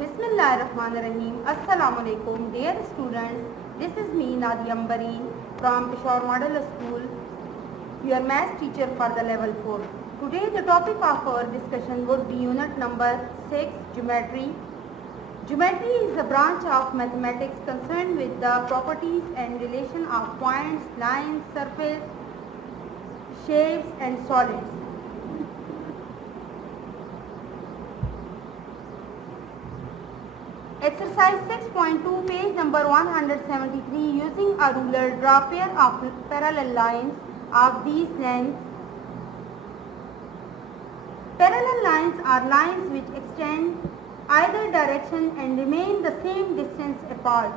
Bismillahirrahmanirrahim. Assalamu alaikum, dear students. This is me Nadia Ambari from Peshawar Model School, your math teacher for the level 4. Today the topic of our discussion would be unit number 6, geometry. Geometry is a branch of mathematics concerned with the properties and relation of points, lines, surface, shapes and solids. Exercise 6.2, page number 173. Using a ruler, draw pair of parallel lines of these lengths. Parallel lines are lines which extend either direction and remain the same distance apart.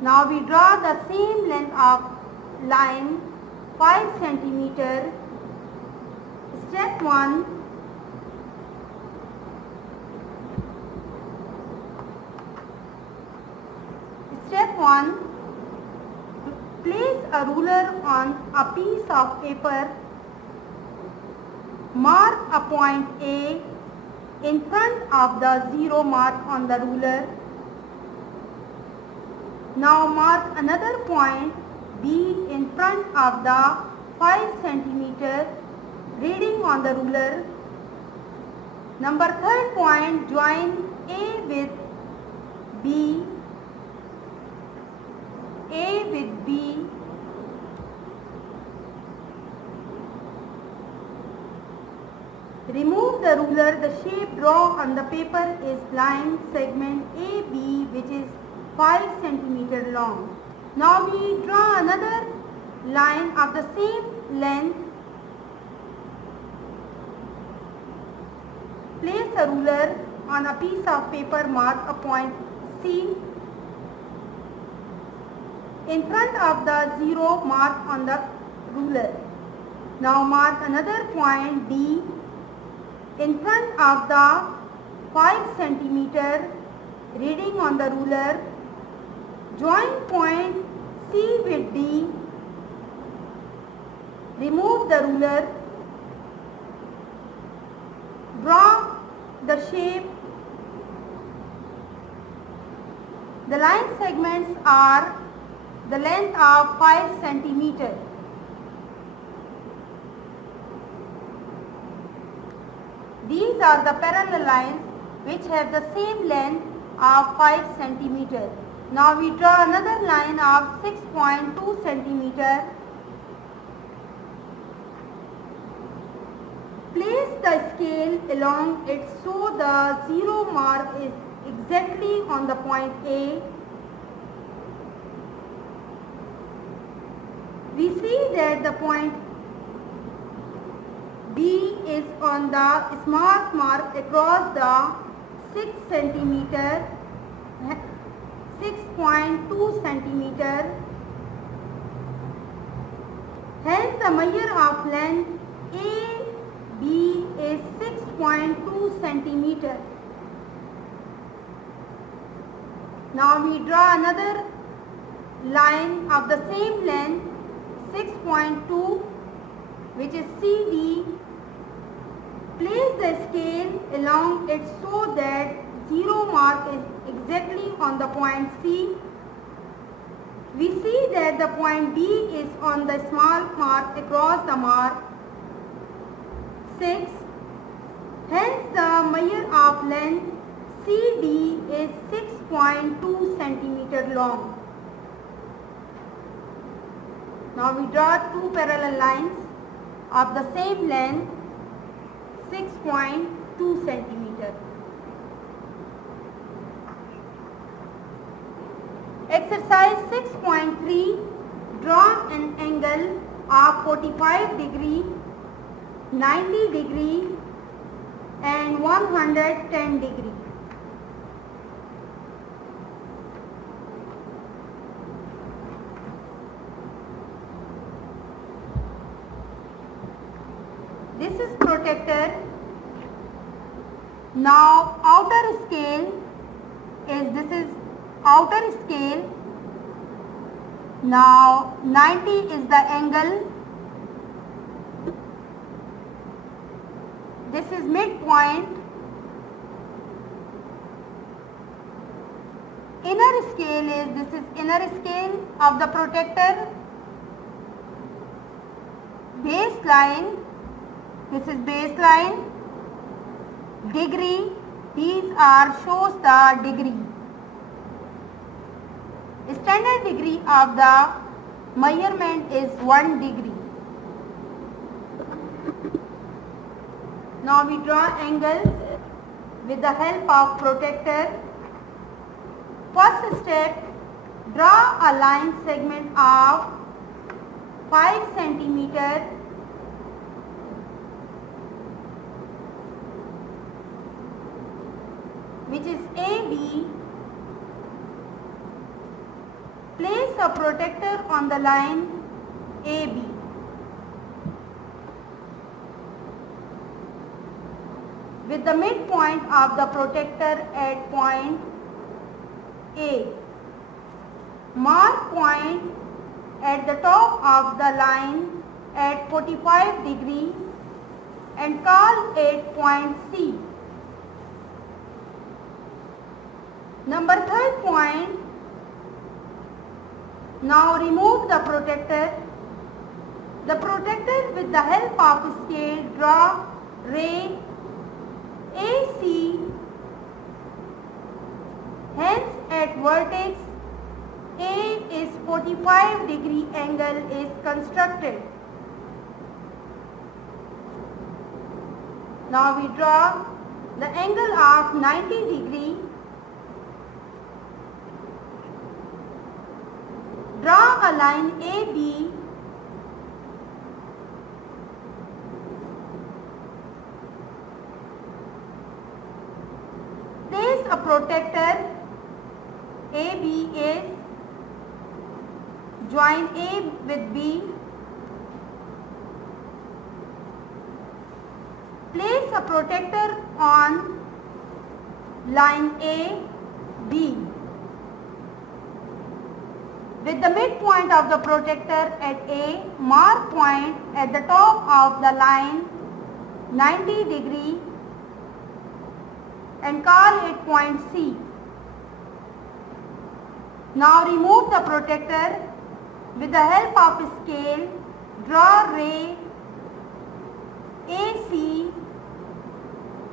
Now we draw the same length of line 5 cm. Step 1. Step 1. Place a ruler on a piece of paper. Mark a point A in front of the 0 mark on the ruler. Now mark another point B in front of the 5 cm reading on the ruler. Number third point, join A with B. A with B. Remove the ruler. The shape drawn on the paper is line segment AB, which is 5 cm long. Now we draw another line of the same length. Place a ruler on a piece of paper. Mark a point C in front of the 0 mark on the ruler. Now mark another point D in front of the 5 cm reading on the ruler. Join point C with D. Remove the ruler. Draw the shape. The line segments are the length of 5 cm. These are the parallel lines which have the same length of 5 cm. Now we draw another line of 6.2 cm. Place the scale along it so the 0 mark is exactly on the point A. We see that the point B is on the smart mark across the 6 cm, 6.2 cm. Hence the measure of length AB is 6.2 cm. Now we draw another line of the same length 6.2, which is CD. Place the scale along it so that 0 mark is exactly on the point C. We see that the point B is on the small mark across the mark 6. Hence the measure of length CD is 6.2 cm long. Now we draw two parallel lines of the same length 6.2 cm. Exercise 6.3. Draw an angle of 45 degree, 90 degree and 110 degree. This is protractor. Now outer scale is, this is outer scale. Now 90 is the angle. This is midpoint. inner scale is, this is inner scale of the protector, baseline, this is baseline, degree, these are shows the degree. Standard degree of the measurement is 1 degree. Now we draw angles with the help of protractor. First step, draw a line segment of 5 centimeter which is AB. Place a protractor on the line AB. With the midpoint of the protractor at point A. Mark point at the top of the line at 45 degree and call it point C. Number third point. Now remove the protractor. The protractor with the help of scale draw ray AC. Hence at vertex A is 45 degree angle is constructed. Now we draw the angle of 90 degree. Draw a line AB. Place a protractor. AB is join A with B. Place a protractor on line A, B. With the midpoint of the protractor at A, mark point at the top of the line 90 degree and call it point C. Now remove the protractor. With the help of scale, draw ray AC.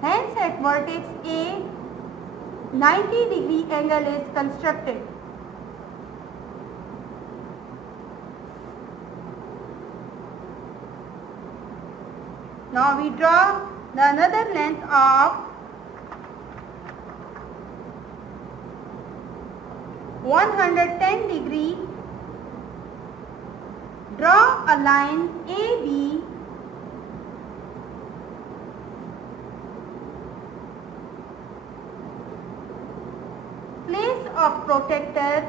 Hence at vertex A, 90 degree angle is constructed. Now we draw the another length of 110 degree. Draw a line AB. Place a protractor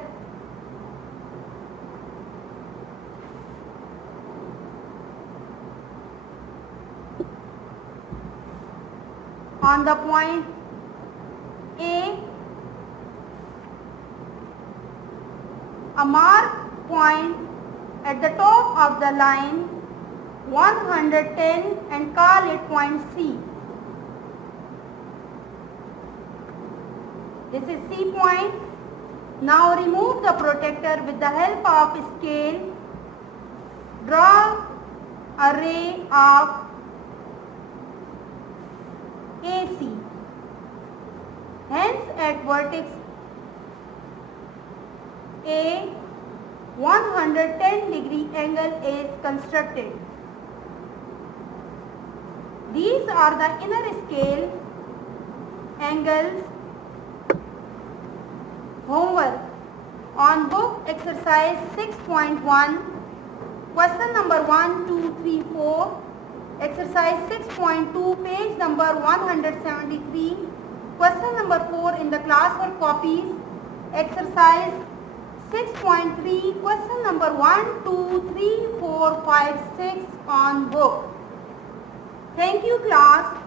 on the point A. A mark point at the top of the line 110 and call it point C. This is C point. Now remove the protractor with the help of scale. Draw a ray of AC. Hence at vertex A, 110 degree angle is constructed. These are the inner scale angles. Homework on book exercise 6.1, question number 1, 2, 3, 4, exercise 6.2, page number 173, question number 4 in the classwork copies, exercise 6.3, question number 1, 2, 3, 4, 5, 6 on book. Thank you class.